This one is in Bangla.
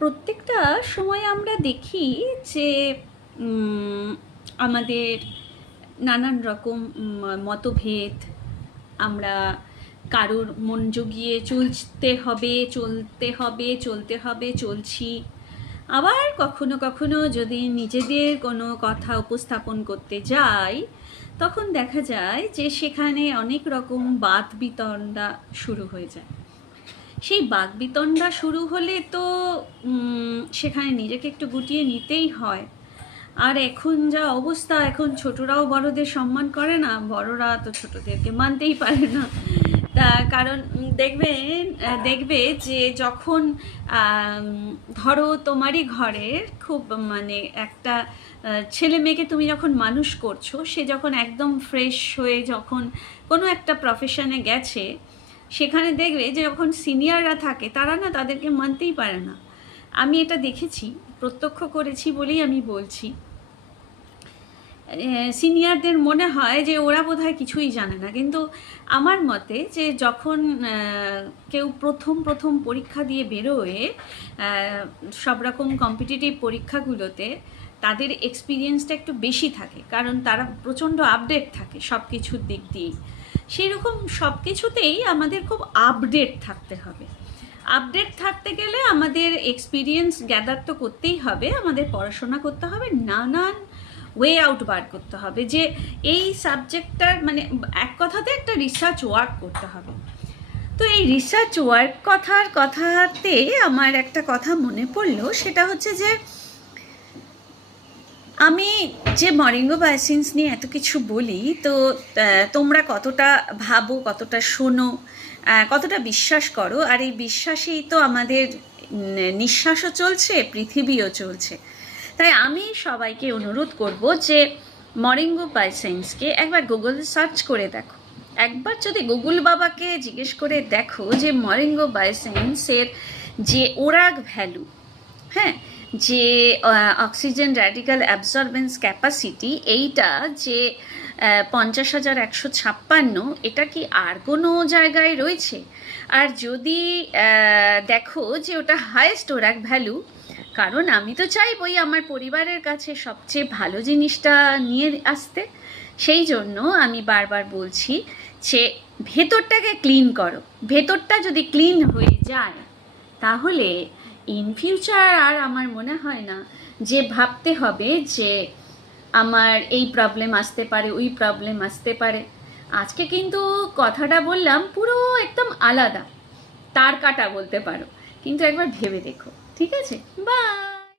প্রত্যেকটা সময় আমরা দেখি যে আমাদের নানান রকম মতভেদ, আমরা কারোর মন জুগিয়ে চলতে হবে চলছি। আবার কখনো কখনো যদি নিজেদের কোনো কথা উপস্থাপন করতে যাই, তখন দেখা যায় যে সেখানে অনেক রকম বাদ বিতণ্ডা শুরু হয়ে যায়। সেই বাকবিতণ্ডা শুরু হলে তো সেখানে নিজেকে একটু গুটিয়ে নিতেই হয়। আর এখন যা অবস্থা, এখন ছোটরাও বড়দের সম্মান করে না, বড়রা তো ছোটদেরকে মানতেই পারে না। তা কারণ দেখবে যে যখন ধরো তোমারই ঘরের খুব মানে একটা ছেলে মেয়েকে তুমি যখন মানুষ করছো, সে যখন একদম ফ্রেশ হয়ে যখন কোনো একটা প্রফেশনে গেছে, সেখানে দেখবে যে যখন সিনিয়ররা থাকে তারা না তাদেরকে মানতেই পারে না। আমি এটা দেখেছি, প্রত্যক্ষ করেছি বলেই আমি বলছি। সিনিয়রদের মনে হয় যে ওরা বোধহয় কিছুই জানে না, কিন্তু আমার মতে যে যখন কেউ প্রথম পরীক্ষা দিয়ে বেরোয় সব রকম কম্পিটিটিভ পরীক্ষাগুলোতে, তাদের এক্সপিরিয়েন্সটা একটু বেশি থাকে, কারণ তারা প্রচণ্ড আপডেট থাকে সব কিছুর দিক দিয়েই। সেই রকম সব কিছুতেই আমাদের খুব আপডেট থাকতে হবে। আপডেট থাকতে গেলে আমাদের এক্সপিরিয়েন্স গ্যাদার তো করতেই হবে, আমাদের পড়াশোনা করতে হবে, নানান ওয়ে আউট বার করতে হবে যে এই সাবজেক্টটার মানে এক কথাতে একটা রিসার্চ ওয়ার্ক করতে হবে। তো এই রিসার্চ ওয়ার্ক কথাতে আমার একটা কথা মনে পড়লো, সেটা হচ্ছে যে আমি যে মরিঙ্গো বায়োসিন্স নিয়ে এত কিছু বলি, তো তোমরা কতটা ভাবো, কতটা শোনো, কতটা বিশ্বাস করো? আর এই বিশ্বাসেই তো আমাদের নিঃশ্বাসও চলছে, পৃথিবীও চলছে। তাই আমি সবাইকে অনুরোধ করব যে মরিঙ্গো বায়োসিন্সকে একবার গুগলে সার্চ করে দেখো। একবার যদি গুগল বাবাকে জিজ্ঞেস করে দেখো যে মরিঙ্গো বায়োসিন্সের যে ওরাগ ভ্যালু, হ্যাঁ, যে অক্সিজেন র্যাডিক্যাল অ্যাবসর্বেন্স ক্যাপাসিটি, এইটা যে 50,156, এটা কি আর কোনো জায়গায় রয়েছে? আর যদি দেখো যে ওটা হায়েস্ট ওরাগ ভ্যালু, কারণ আমি তো চাইবই আমার পরিবারের কাছে সবচেয়ে ভালো জিনিসটা নিয়ে আসতে, সেই জন্য আমি বারবার বলছি যে ভেতরটাকে ক্লিন করো। ভেতরটা যদি ক্লিন হয়ে যায়, তাহলে ইন ফিউচার আর আমার মনে হয় না যে ভাবতে হবে যে আমার এই প্রবলেম আসতে পারে, ওই প্রবলেম আসতে পারে। আজকে কিন্তু কথাটা বললাম পুরো একদম আলাদা, তার কাটা বলতে পারো, কিন্তু একবার ভেবে দেখো। ঠিক আছে, বাই।